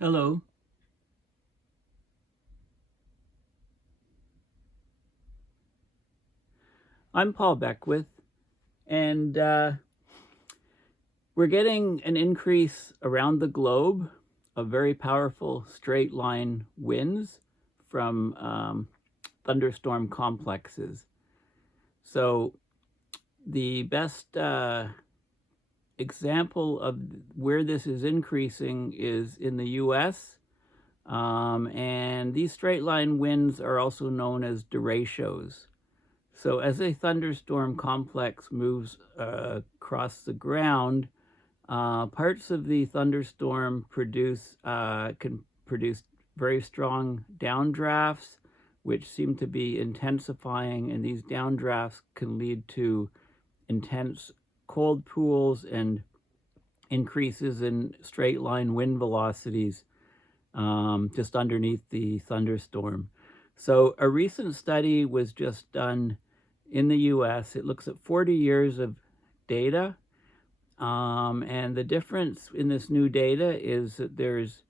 Hello. I'm Paul Beckwith, and we're getting an increase around the globe of very powerful straight line winds from thunderstorm complexes. So the best example of where this is increasing is in the US. And these straight line winds are also known as derechos. So as a thunderstorm complex moves across the ground, parts of the thunderstorm can produce very strong downdrafts, which seem to be intensifying, and these downdrafts can lead to intense cold pools and increases in straight line wind velocities just underneath the thunderstorm. So a recent study was just done in the US. It looks at 40 years of data. And the difference in this new data is that there's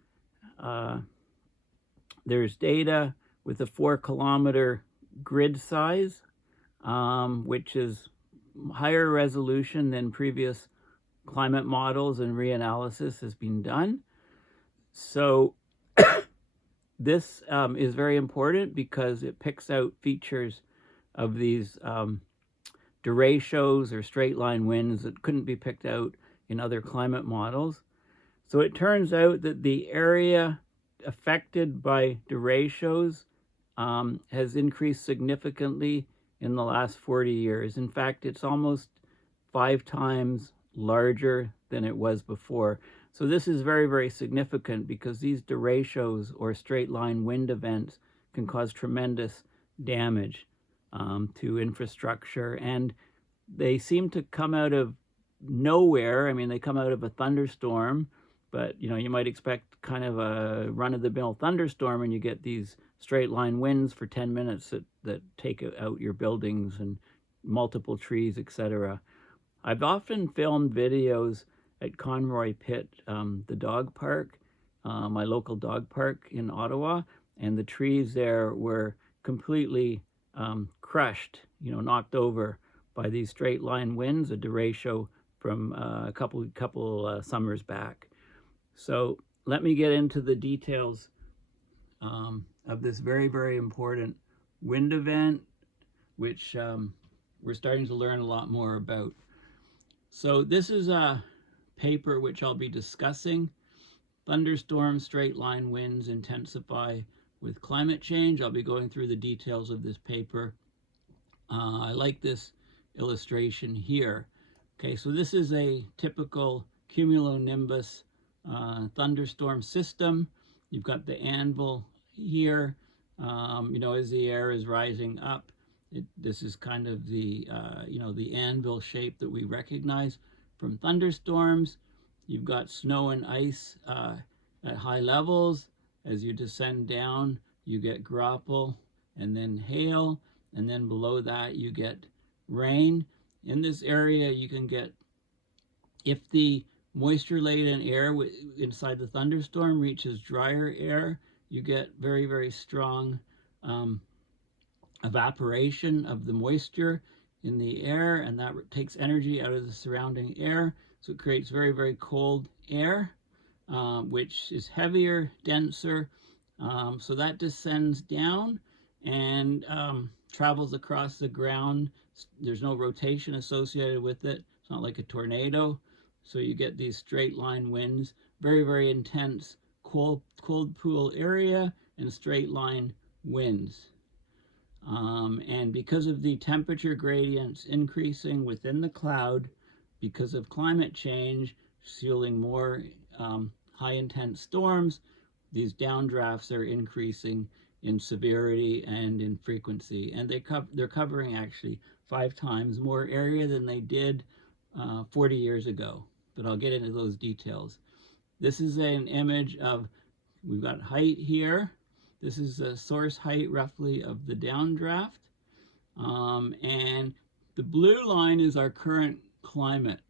data with a 4-kilometer grid size, which is higher resolution than previous climate models, and reanalysis has been done. So this is very important because it picks out features of these derechos or straight line winds that couldn't be picked out in other climate models. So it turns out that the area affected by derechos has increased significantly in the last 40 years. In fact, it's almost 5 times larger than it was before. So this is very, very significant because these derechos or straight line wind events can cause tremendous damage to infrastructure, and they seem to come out of nowhere. I mean, they come out of a thunderstorm, but you might expect kind of a run-of-the-mill thunderstorm, and you get these straight line winds for 10 minutes that take out your buildings and multiple trees, etc. I've often filmed videos at Conroy Pit, the dog park, my local dog park in Ottawa, and the trees there were completely crushed, knocked over by these straight line winds, a derecho from a couple summers back. So let me get into the details of this very, very important wind event, which we're starting to learn a lot more about. So this is a paper which I'll be discussing. Thunderstorm straight line winds intensify with climate change. I'll be going through the details of this paper. I like this illustration here. Okay, so this is a typical cumulonimbus thunderstorm system. You've got the anvil here. As the air is rising up, this is kind of the the anvil shape that we recognize from thunderstorms. You've got snow and ice at high levels. As you descend down, you get graupel and then hail, and then below that you get rain. In this area you can get, if the moisture-laden air inside the thunderstorm reaches drier air, you get very, very strong evaporation of the moisture in the air, and that takes energy out of the surrounding air. So it creates very, very cold air, which is heavier, denser. So that descends down and travels across the ground. There's no rotation associated with it. It's not like a tornado. So you get these straight line winds, very, very intense cold pool area and straight line winds. And because of the temperature gradients increasing within the cloud, because of climate change fueling more high intense storms, these downdrafts are increasing in severity and in frequency, and they're covering actually 5 times more area than they did 40 years ago. But I'll get into those details. This is an image of, we've got height here. This is the source height roughly of the downdraft. And the blue line is our current climate.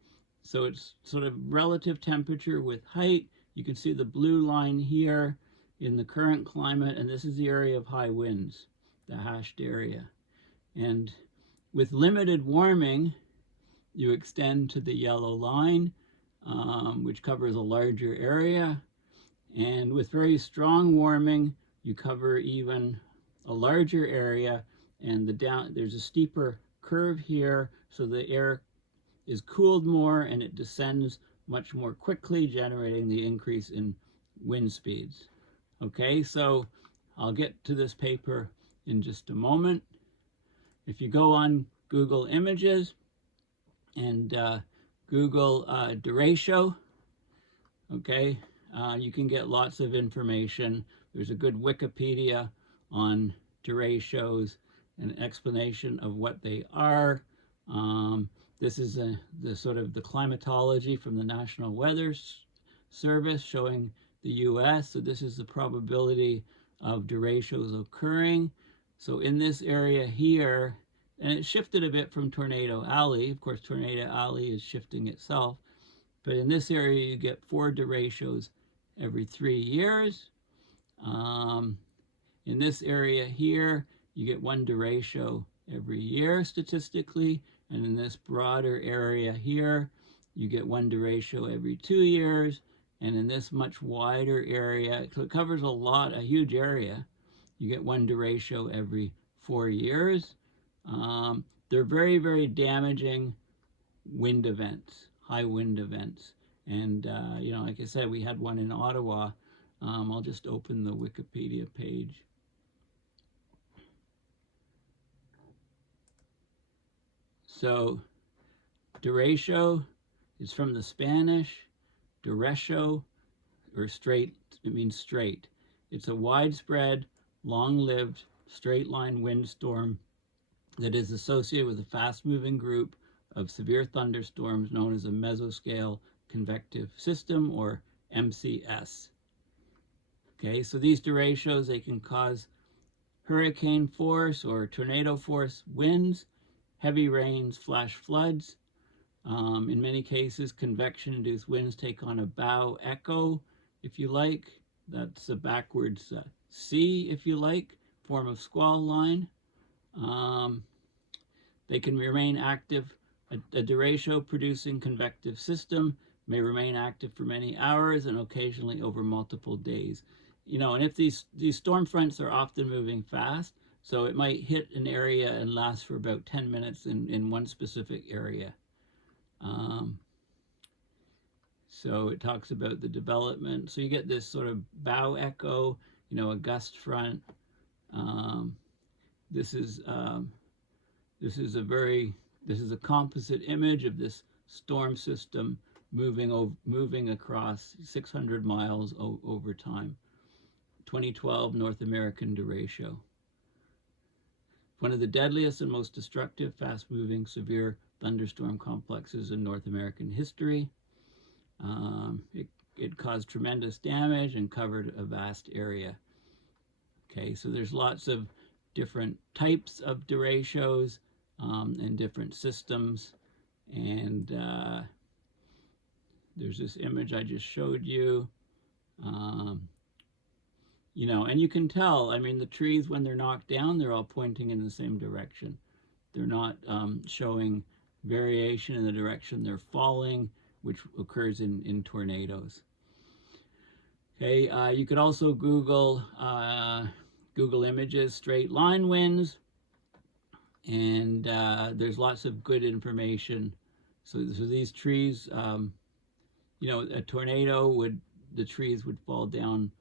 So it's sort of relative temperature with height, You can see the blue line here in the current climate, and this is the area of high winds, the hashed area. And with limited warming, you extend to the yellow line, which covers a larger area. And with very strong warming, you cover even a larger area, and there's a steeper curve here, so the air is cooled more and it descends much more quickly, generating the increase in wind speeds. Okay, so I'll get to this paper in just a moment. If you go on Google Images and Google derecho, okay, you can get lots of information. There's a good Wikipedia on derechos, an explanation of what they are. This is the sort of the climatology from the National Weather Service showing the US. So this is the probability of derechos occurring. So in this area here, and it shifted a bit from Tornado Alley. Of course, Tornado Alley is shifting itself. But in this area, you get 4 derechos every 3 years. In this area here, you get 1 derecho every year statistically. And in this broader area here, you get 1 derecho every 2 years. And in this much wider area, so it covers a huge area, you get 1 derecho every 4 years. They're very, very damaging wind events, high wind events. And, you know, like I said, we had one in Ottawa. I'll just open the Wikipedia page. So, derecho is from the Spanish, derecho, or straight, it means straight. It's a widespread, long-lived, straight-line windstorm that is associated with a fast-moving group of severe thunderstorms known as a Mesoscale Convective System, or MCS. Okay, so these derechos, they can cause hurricane force or tornado force winds, heavy rains, flash floods. In many cases, convection-induced winds take on a bow echo, if you like. That's a backwards C, if you like, form of squall line. They can remain active. A derecho producing convective system may remain active for many hours and occasionally over multiple days. You know, and if these storm fronts are often moving fast, so it might hit an area and last for about 10 minutes in one specific area. So it talks about the development. So you get this sort of bow echo, you know, a gust front. This is a composite image of this storm system moving across 600 miles over time. 2012 North American derecho. One of the deadliest and most destructive, fast-moving, severe thunderstorm complexes in North American history. It caused tremendous damage and covered a vast area. Okay, so there's lots of different types of derechos and different systems. And there's this image I just showed you. You know, and you can tell, I mean, the trees, when they're knocked down, they're all pointing in the same direction. They're not showing variation in the direction they're falling, which occurs in tornadoes. Okay, you could also Google Images straight line winds, and there's lots of good information. So these trees, you know, a tornado the trees would fall down,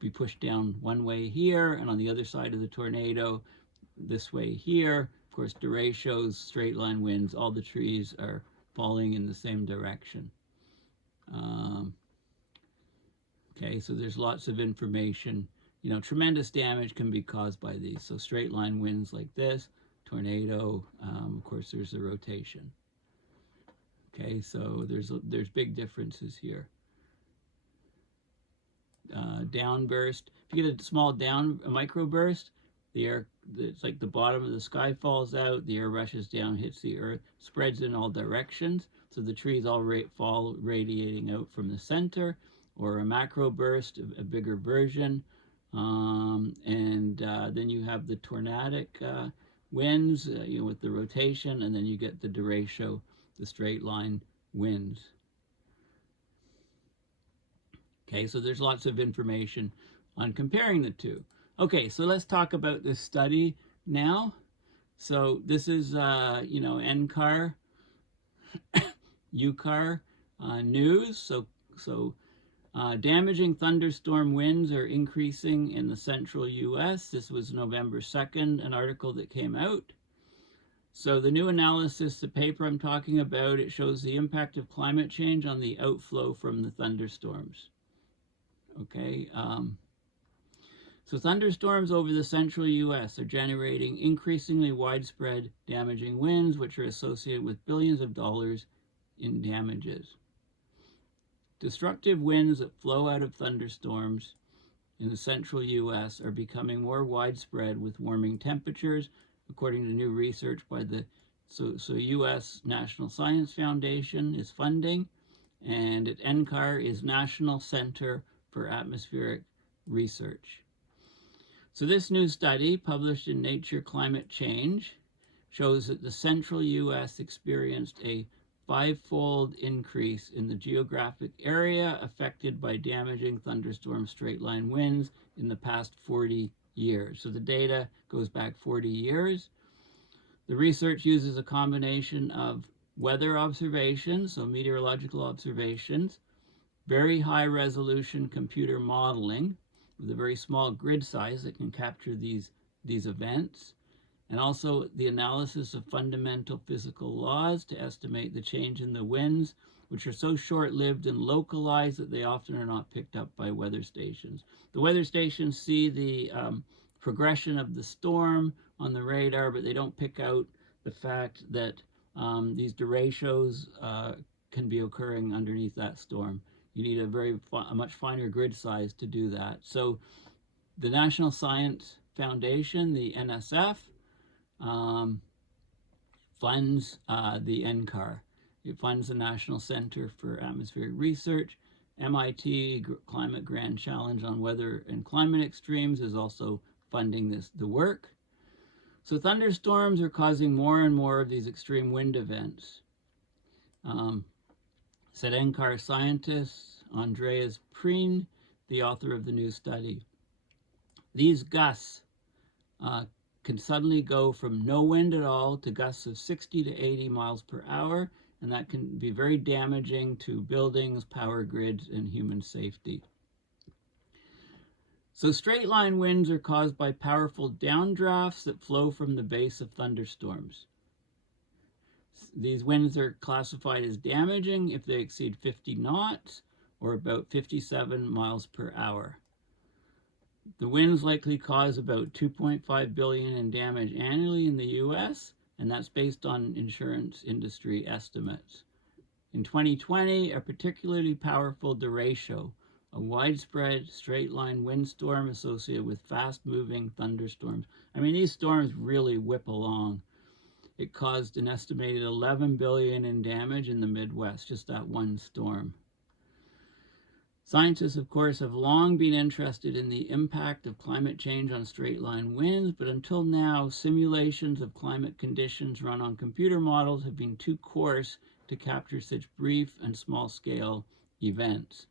be pushed down one way here, and on the other side of the tornado, this way here. Of course, derechos, straight line winds, all the trees are falling in the same direction. Okay, so there's lots of information. You know, tremendous damage can be caused by these. So straight line winds like this, tornado, of course, there's a rotation. Okay, so there's big differences here. Downburst. If you get a small microburst, the air, it's like the bottom of the sky falls out, the air rushes down, hits the earth, spreads in all directions. So the trees all fall radiating out from the center. or a macro burst, a bigger version. Then you have the tornadic winds, with the rotation, and then you get the derecho, the straight line winds. Okay, so there's lots of information on comparing the two. Okay, so let's talk about this study now. So this is, NCAR, UCAR news. So damaging thunderstorm winds are increasing in the central U.S. This was November 2nd, an article that came out. So the new analysis, the paper I'm talking about, it shows the impact of climate change on the outflow from the thunderstorms. Okay, so thunderstorms over the central U.S. are generating increasingly widespread damaging winds, which are associated with billions of dollars in damages. Destructive winds that flow out of thunderstorms in the central U.S. are becoming more widespread with warming temperatures, according to new research by the U.S. National Science Foundation is funding, and at NCAR is National Center for Atmospheric Research. So this new study, published in Nature Climate Change, shows that the central U.S. experienced a 5-fold increase in the geographic area affected by damaging thunderstorm straight-line winds in the past 40 years. So the data goes back 40 years. The research uses a combination of weather observations, so meteorological observations, very high-resolution computer modeling with a very small grid size that can capture these events, and also the analysis of fundamental physical laws to estimate the change in the winds, which are so short-lived and localized that they often are not picked up by weather stations. The weather stations see the progression of the storm on the radar, but they don't pick out the fact that these derechos can be occurring underneath that storm. You need a much finer grid size to do that. So the National Science Foundation, the NSF, funds the NCAR. It funds the National Center for Atmospheric Research. MIT Climate Grand Challenge on Weather and Climate Extremes is also funding the work. So thunderstorms are causing more and more of these extreme wind events. Said NCAR scientist Andreas Prien, the author of the new study. These gusts can suddenly go from no wind at all to gusts of 60 to 80 miles per hour, and that can be very damaging to buildings, power grids, and human safety. So straight line winds are caused by powerful downdrafts that flow from the base of thunderstorms. These winds are classified as damaging if they exceed 50 knots, or about 57 miles per hour. The winds likely cause about $2.5 billion in damage annually in the U.S., and that's based on insurance industry estimates. In 2020, a particularly powerful derecho, a widespread straight-line windstorm associated with fast-moving thunderstorms. I mean, these storms really whip along. It caused an estimated $11 billion in damage in the Midwest, just that one storm. Scientists, of course, have long been interested in the impact of climate change on straight-line winds, but until now, simulations of climate conditions run on computer models have been too coarse to capture such brief and small-scale events.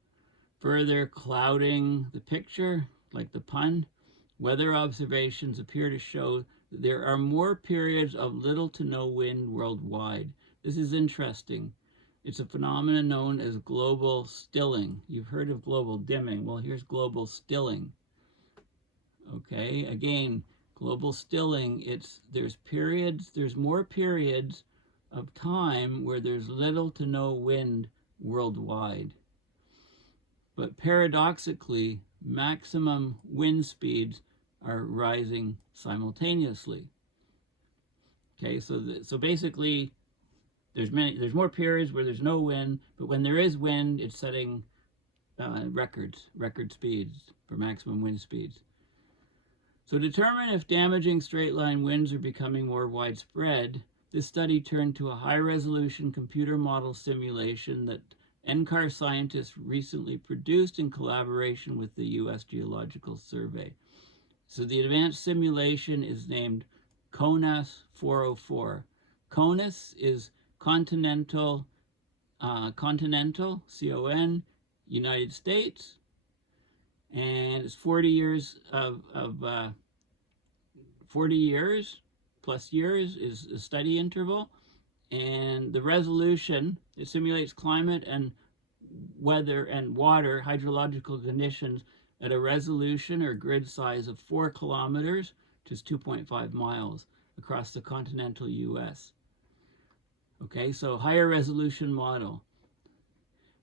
Further clouding the picture, like the pun, weather observations appear to show that there are more periods of little to no wind worldwide. This is interesting. It's a phenomenon known as global stilling. You've heard of global dimming. Well, here's global stilling. Okay, again, global stilling, there's more periods of time where there's little to no wind worldwide. But paradoxically, maximum wind speeds are rising simultaneously. Okay, so basically, there's more periods where there's no wind, but when there is wind, it's setting record speeds for maximum wind speeds. So to determine if damaging straight-line winds are becoming more widespread, this study turned to a high-resolution computer model simulation that NCAR scientists recently produced in collaboration with the U.S. Geological Survey. So the advanced simulation is named CONUS 404. CONUS is continental, C-O-N, United States, and it's 40 years 40 years plus years is a study interval, and the resolution, it simulates climate and weather and water hydrological conditions at a resolution or grid size of 4 kilometers, which is 2.5 miles across the continental US. Okay, so higher resolution model.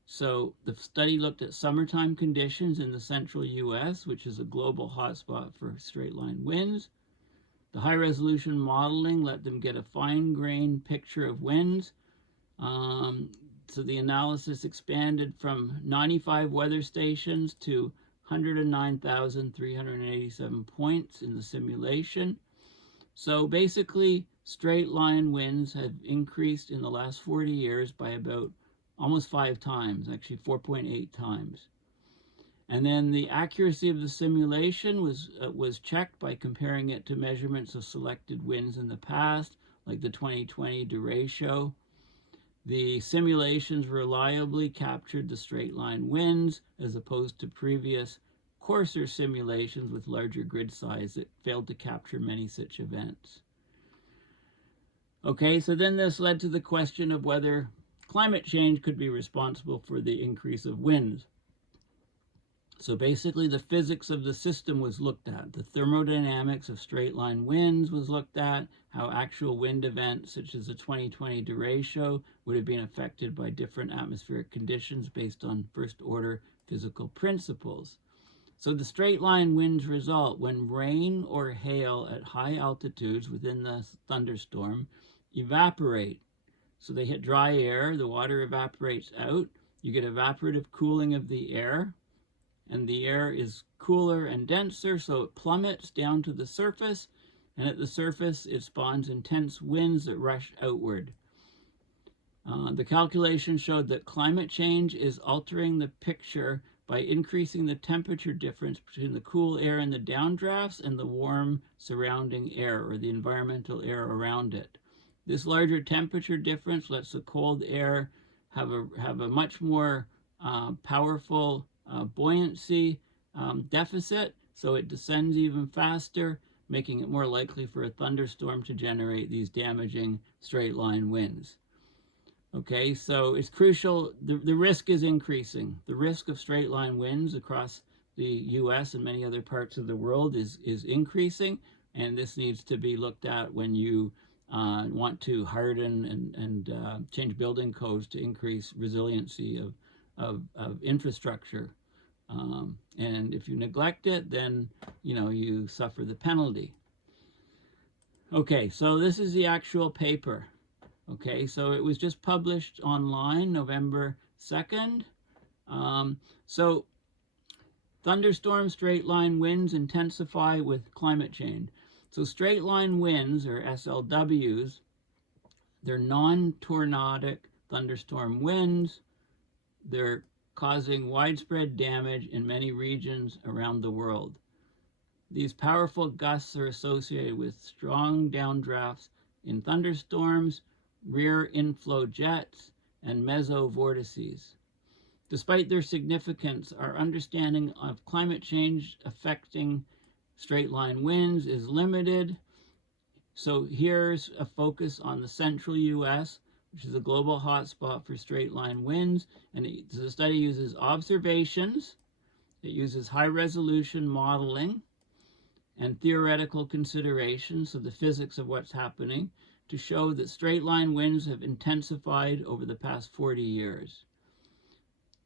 So the study looked at summertime conditions in the central US, which is a global hotspot for straight line winds. The high resolution modeling let them get a fine-grained picture of winds. So the analysis expanded from 95 weather stations to 109,387 points in the simulation. So basically, straight line winds have increased in the last 40 years by about almost 5 times, actually 4.8 times. And then the accuracy of the simulation was checked by comparing it to measurements of selected winds in the past, like the 2020 derecho. The simulations reliably captured the straight line winds as opposed to previous coarser simulations with larger grid size that failed to capture many such events. Okay, so then this led to the question of whether climate change could be responsible for the increase of winds. So basically the physics of the system was looked at. The thermodynamics of straight line winds was looked at, how actual wind events such as the 2020 derecho would have been affected by different atmospheric conditions based on first order physical principles. So the straight line winds result when rain or hail at high altitudes within the thunderstorm evaporate. So they hit dry air, the water evaporates out, you get evaporative cooling of the air, and the air is cooler and denser, so it plummets down to the surface, and at the surface it spawns intense winds that rush outward. The calculation showed that climate change is altering the picture by increasing the temperature difference between the cool air in the downdrafts and the warm surrounding air, or the environmental air around it. This larger temperature difference lets the cold air have a much more powerful buoyancy deficit, so it descends even faster, making it more likely for a thunderstorm to generate these damaging straight line winds. Okay, so it's crucial, the risk is increasing. The risk of straight line winds across the US and many other parts of the world is increasing, and this needs to be looked at when you want to harden and change building codes to increase resiliency of infrastructure. And if you neglect it, then you suffer the penalty. Okay, so this is the actual paper. Okay, so it was just published online November 2nd. So thunderstorm straight line winds intensify with climate change. So straight line winds, or SLWs, they're non-tornadic thunderstorm winds. They're causing widespread damage in many regions around the world. These powerful gusts are associated with strong downdrafts in thunderstorms, rear inflow jets, and mesovortices. Despite their significance, our understanding of climate change affecting straight line winds is limited. So here's a focus on the central US, which is a global hotspot for straight line winds. And the study uses observations, it uses high resolution modeling and theoretical considerations of the physics of what's happening to show that straight line winds have intensified over the past 40 years.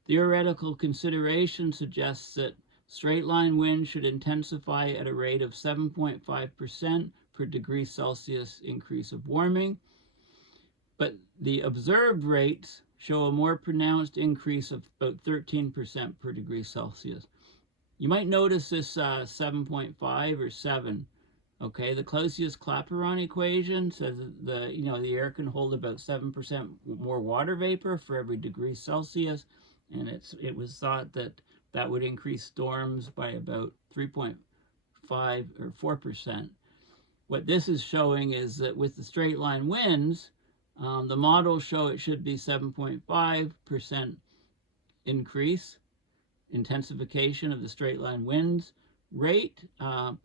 Theoretical consideration suggests that straight line winds should intensify at a rate of 7.5% per degree Celsius increase of warming, but the observed rates show a more pronounced increase of about 13% per degree Celsius. You might notice this 7.5 or 7. Okay, the Clausius-Clapeyron equation says that the air can hold about 7% more water vapor for every degree Celsius, and it was thought that that would increase storms by about 3.5 or 4%. What this is showing is that with the straight line winds, the models show it should be 7.5% increase, intensification of the straight line winds rate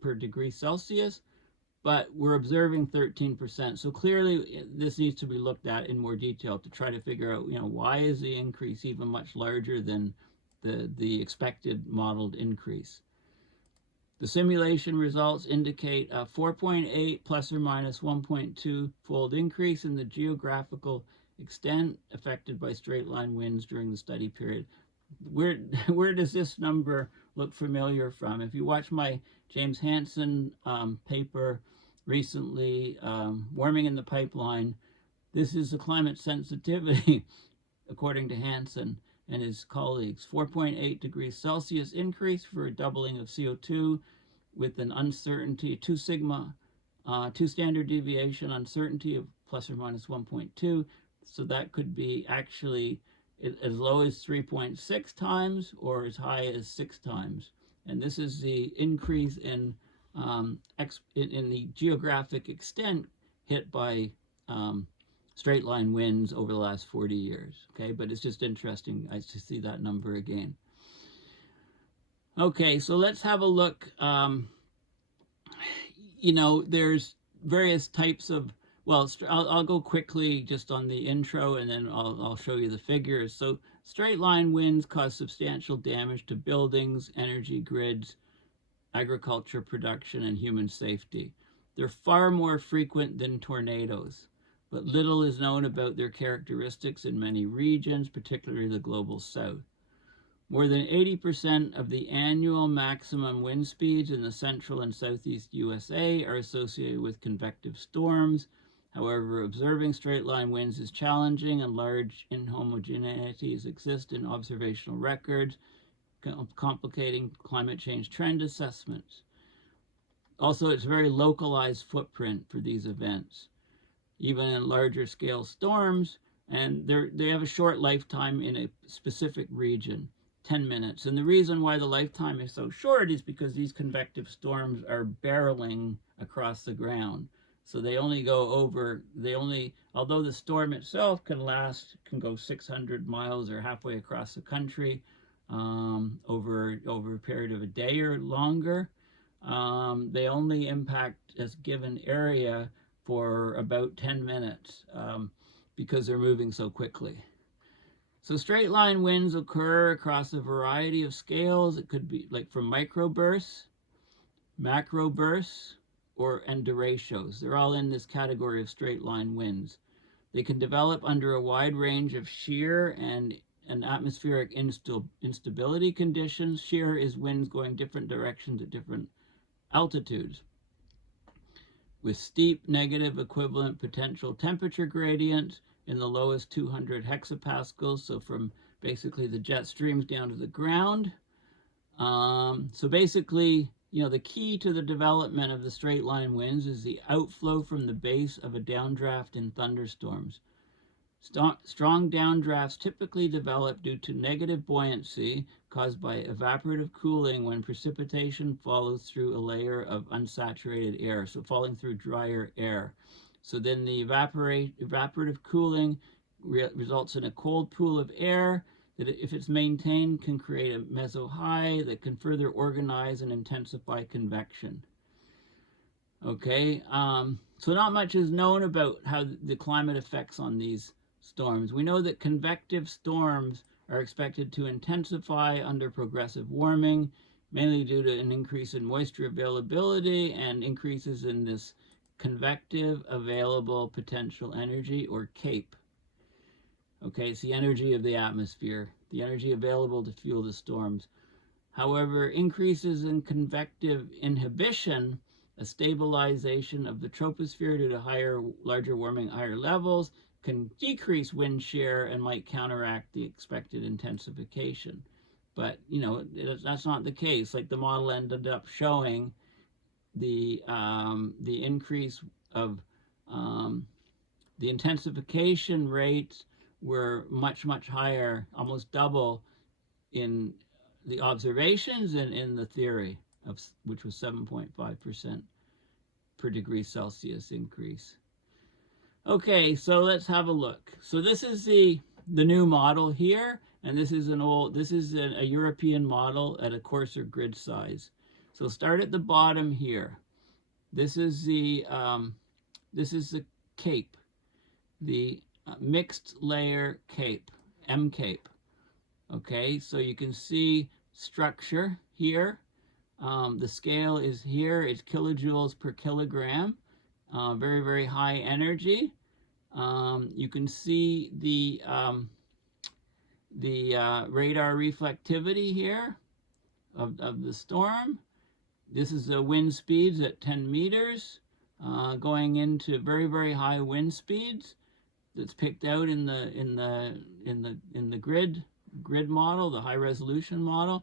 per degree Celsius, but we're observing 13%. So clearly this needs to be looked at in more detail to try to figure out, why is the increase even much larger than the expected modeled increase. The simulation results indicate a 4.8 plus or minus 1.2 fold increase in the geographical extent affected by straight line winds during the study period. Where does this number look familiar from? If you watch my James Hansen paper recently, Warming in the Pipeline, this is the climate sensitivity, according to Hansen and his colleagues. 4.8 degrees Celsius increase for a doubling of CO2 with an uncertainty, 2 sigma, 2 standard deviation uncertainty of plus or minus 1.2. So that could be actually as low as 3.6 times or as high as 6 times. And this is the increase in the geographic extent hit by straight line winds over the last 40 years. Okay, but it's just interesting to see that number again. Okay, so let's have a look. There's various types of, well, I'll go quickly just on the intro and then I'll show you the figures. So straight line winds cause substantial damage to buildings, energy grids, agriculture production, and human safety. They're far more frequent than tornadoes, but little is known about their characteristics in many regions, particularly the global south. More than 80% of the annual maximum wind speeds in the central and southeast USA are associated with convective storms. However, observing straight line winds is challenging and large inhomogeneities exist in observational records, complicating climate change trend assessments. Also, it's a very localized footprint for these events, even in larger scale storms, and they have a short lifetime in a specific region, 10 minutes. And the reason why the lifetime is so short is because these convective storms are barreling across the ground. So they only go over, although the storm itself can go 600 miles or halfway across the country over a period of a day or longer, they only impact a given area for about 10 minutes because they're moving so quickly. So straight line winds occur across a variety of scales. It could be like from microbursts, macrobursts, and derechos. They're all in this category of straight line winds. They can develop under a wide range of shear and atmospheric instability conditions. Shear is winds going different directions at different altitudes, with steep negative equivalent potential temperature gradients in the lowest 200 hexapascals, so from basically the jet streams down to the ground. So basically, the key to the development of the straight line winds is the outflow from the base of a downdraft in thunderstorms. Strong downdrafts typically develop due to negative buoyancy caused by evaporative cooling when precipitation follows through a layer of unsaturated air, so falling through drier air. So then the evaporative cooling results in a cold pool of air that, if it's maintained, can create a meso high that can further organize and intensify convection. Okay, so not much is known about how the climate effects on these storms. We know that convective storms are expected to intensify under progressive warming, mainly due to an increase in moisture availability and increases in this convective available potential energy, or CAPE. Okay, it's the energy of the atmosphere, the energy available to fuel the storms. However, increases in convective inhibition, a stabilization of the troposphere due to larger warming, higher levels, can decrease wind shear and might counteract the expected intensification. But, that's not the case. Like the model ended up showing, the increase of the intensification rates were much, much higher, almost double in the observations and in the theory, which was 7.5% per degree Celsius increase. Okay, so let's have a look. So this is the new model here, and this is a European model at a coarser grid size. So start at the bottom here. This is the CAPE, the mixed layer CAPE, M-CAPE. Okay, so you can see structure here. The scale is here. It's kilojoules per kilogram. Very, very high energy. You can see the radar reflectivity here of the storm. This is the wind speeds at 10 meters, going into very, very high wind speeds. That's picked out in the grid model, the high resolution model.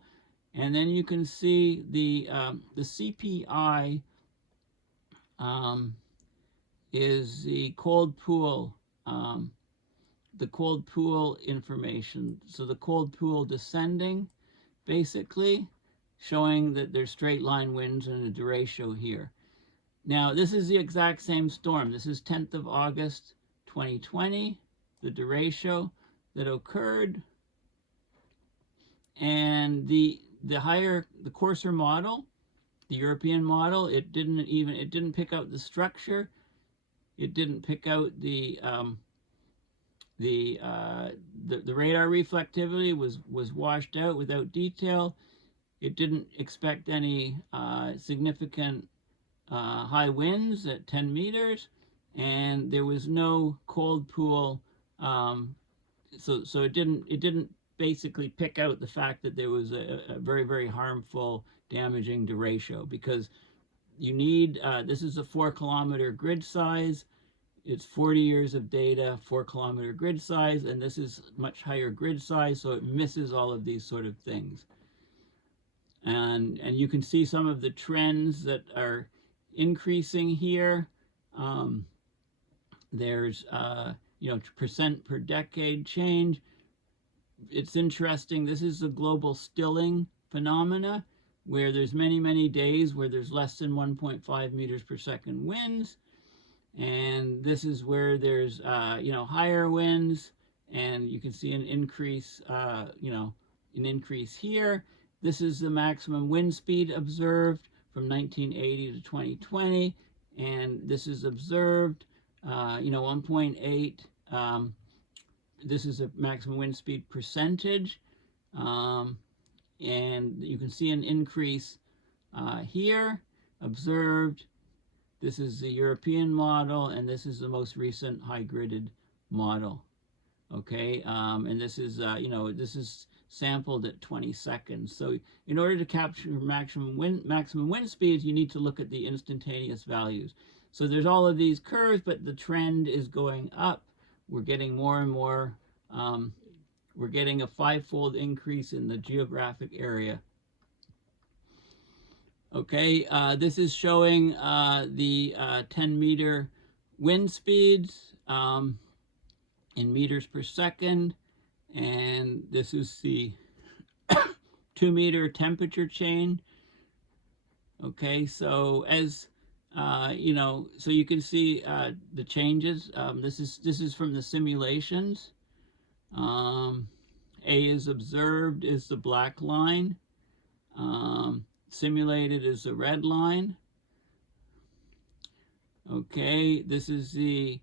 And then you can see the CPI is the cold pool information. So the cold pool descending, basically, showing that there's straight line winds and a derecho here. Now, this is the exact same storm. This is 10th of August, 2020, the derecho that occurred. And the coarser model, the European model, it didn't pick out the structure. It didn't pick out the radar reflectivity was washed out without detail. It didn't expect any significant high winds at 10 meters, and there was no cold pool. So it didn't basically pick out the fact that there was a very, very harmful, damaging derecho, because you need, this is a 4-kilometer grid size. It's 40 years of data, 4-kilometer grid size, and this is much higher grid size, so it misses all of these sort of things. And you can see some of the trends that are increasing here. There's percent per decade change. It's interesting. This is the global stilling phenomena, where there's many, many days where there's less than 1.5 meters per second winds. And this is where there's, higher winds, and you can see an increase, an increase here. This is the maximum wind speed observed from 1980 to 2020, and this is observed, 1.8. This is a maximum wind speed percentage, and you can see an increase here observed. This is the European model, and this is the most recent high-gridded model. Okay, and this is this is sampled at 20 seconds. So in order to capture maximum wind speeds, you need to look at the instantaneous values. So there's all of these curves, but the trend is going up. We're getting more and more. We're getting a 5-fold increase in the geographic area. Okay, this is showing the 10-meter wind speeds in meters per second, and this is the 2-meter temperature change. Okay, so as so you can see the changes. This is from the simulations. A is observed is the black line. Simulated is the red line. Okay, this is the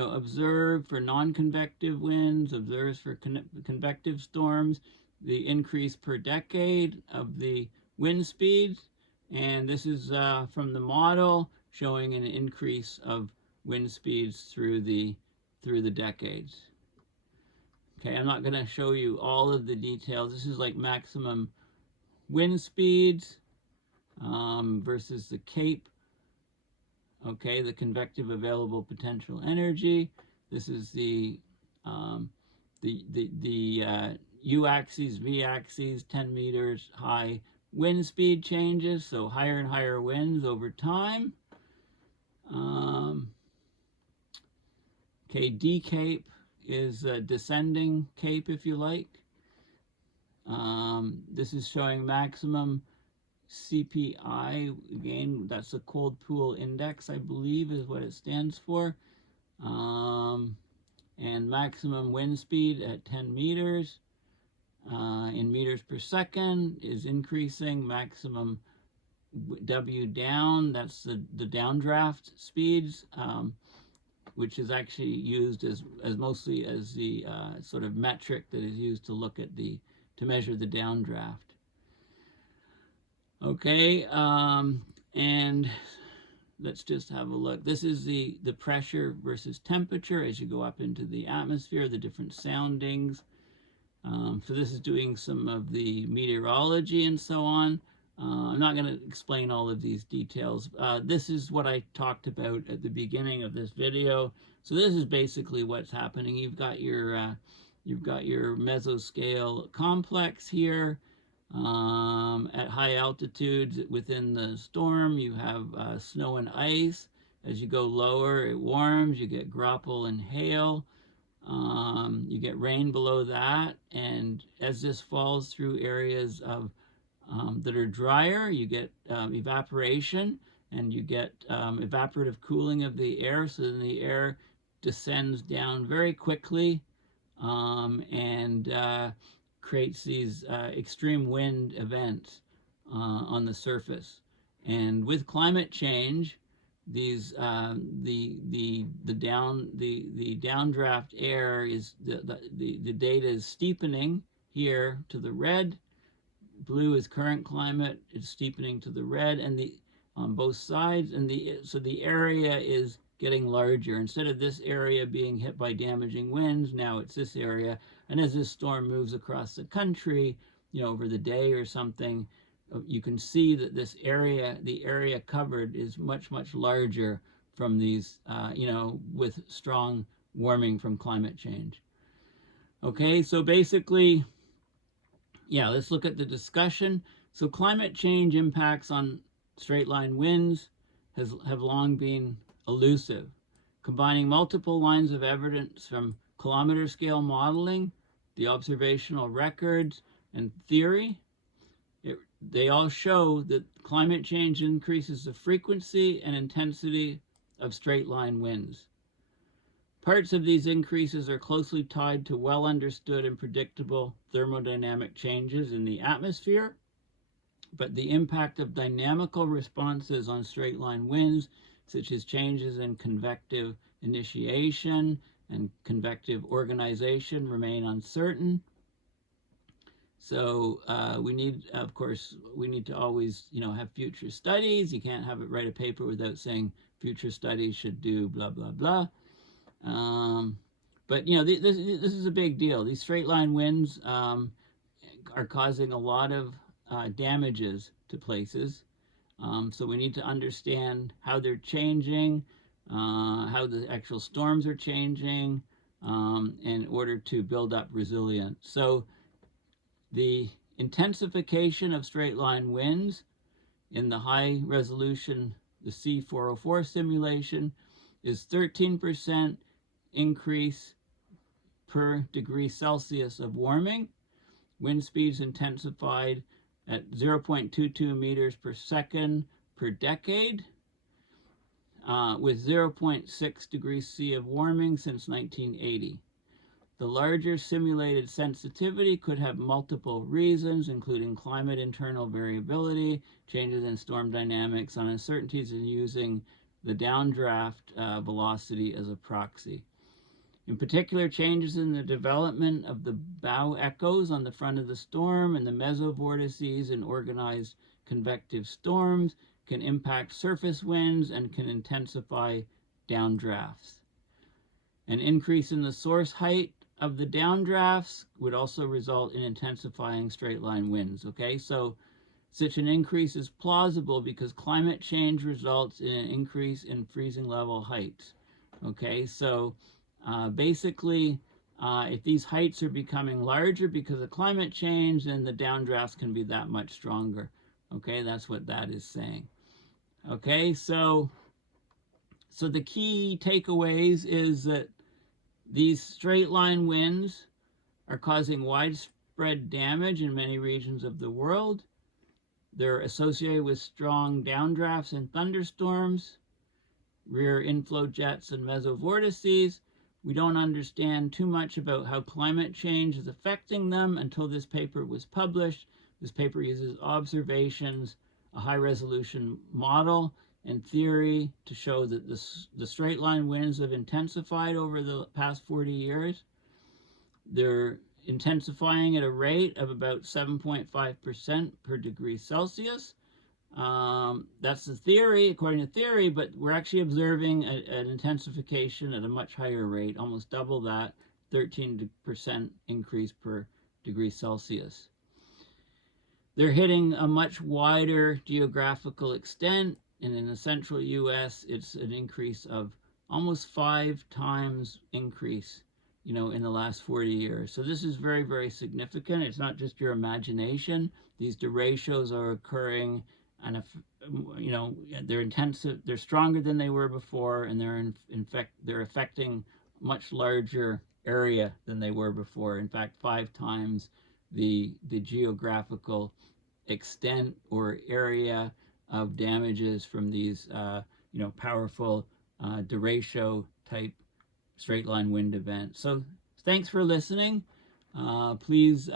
observed for non-convective winds, observed for convective storms, the increase per decade of the wind speeds, and this is from the model showing an increase of wind speeds through the decades. Okay, I'm not going to show you all of the details. This is like maximum wind speeds versus the CAPE. Okay, the convective available potential energy. This is the U-axis, V-axis, 10 meters high wind speed changes, so higher and higher winds over time. Okay, D cape is a descending cape, if you like. This is showing maximum CPI. Again, that's a cold pool index, I believe is what it stands for. And maximum wind speed at 10 meters in meters per second is increasing. Maximum W down, that's the downdraft speeds, which is actually used as mostly as the sort of metric that is used to look at to measure the downdraft. Okay, and let's just have a look. This is the pressure versus temperature as you go up into the atmosphere, the different soundings. So this is doing some of the meteorology and so on. I'm not going to explain all of these details. This is what I talked about at the beginning of this video. So this is basically what's happening. You've got your mesoscale complex here. At high altitudes within the storm, you have snow and ice. As you go lower, it warms. You get graupel and hail. You get rain below that, and as this falls through areas of that are drier, you get evaporation, and you get evaporative cooling of the air, so then the air descends down very quickly and creates these extreme wind events on the surface. And with climate change, these the downdraft air is the data is steepening here to the red. Blue is current climate. It's steepening to the red, and on both sides, and so the area is getting larger. Instead of this area being hit by damaging winds, now it's this area. And as this storm moves across the country, over the day or something, you can see that this area, the area covered, is much, much larger from these, with strong warming from climate change. Okay, so basically, yeah, let's look at the discussion. So climate change impacts on straight line winds have long been elusive. Combining multiple lines of evidence from kilometer scale modeling, the observational records, and theory, they all show that climate change increases the frequency and intensity of straight line winds. Parts of these increases are closely tied to well understood and predictable thermodynamic changes in the atmosphere, but the impact of dynamical responses on straight line winds, such as changes in convective initiation and convective organization, remain uncertain. So we need to always, have future studies. You can't write a paper without saying future studies should do blah, blah, blah. But, this is a big deal. These straight line winds are causing a lot of damages to places. So we need to understand how they're changing, how the actual storms are changing in order to build up resilience. So the intensification of straight line winds in the high resolution, the C404 simulation, is 13% increase per degree Celsius of warming. Wind speeds intensified at 0.22 meters per second per decade, with 0.6 degrees C of warming since 1980. The larger simulated sensitivity could have multiple reasons, including climate internal variability, changes in storm dynamics, and uncertainties in using the downdraft velocity as a proxy. In particular, changes in the development of the bow echoes on the front of the storm and the mesovortices in organized convective storms can impact surface winds and can intensify downdrafts. An increase in the source height of the downdrafts would also result in intensifying straight line winds. Okay, so such an increase is plausible because climate change results in an increase in freezing level heights. Okay, so basically, if these heights are becoming larger because of climate change, then the downdrafts can be that much stronger. Okay, that's what that is saying. Okay, so the key takeaways is that these straight line winds are causing widespread damage in many regions of the world. They're associated with strong downdrafts and thunderstorms, rear inflow jets and mesovortices. We don't understand too much about how climate change is affecting them until this paper was published. This paper uses observations, a high-resolution model, and theory to show that the straight line winds have intensified over the past 40 years. They're intensifying at a rate of about 7.5% per degree Celsius. That's the theory, according to theory, but we're actually observing an intensification at a much higher rate, almost double that, 13% increase per degree Celsius. They're hitting a much wider geographical extent, and in the central US, it's an increase of almost 5 times increase, in the last 40 years. So this is very, very significant. It's not just your imagination. These derechos are occurring, and they're intensive. They're stronger than they were before, and they're affecting much larger area than they were before. In fact, 5 times the geographical extent or area of damages from these powerful derecho type straight line wind events. So thanks for listening. Please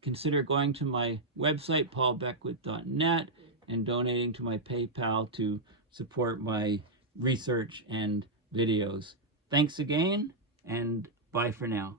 consider going to my website, paulbeckwith.net, and donating to my PayPal to support my research and videos. Thanks again, and bye for now.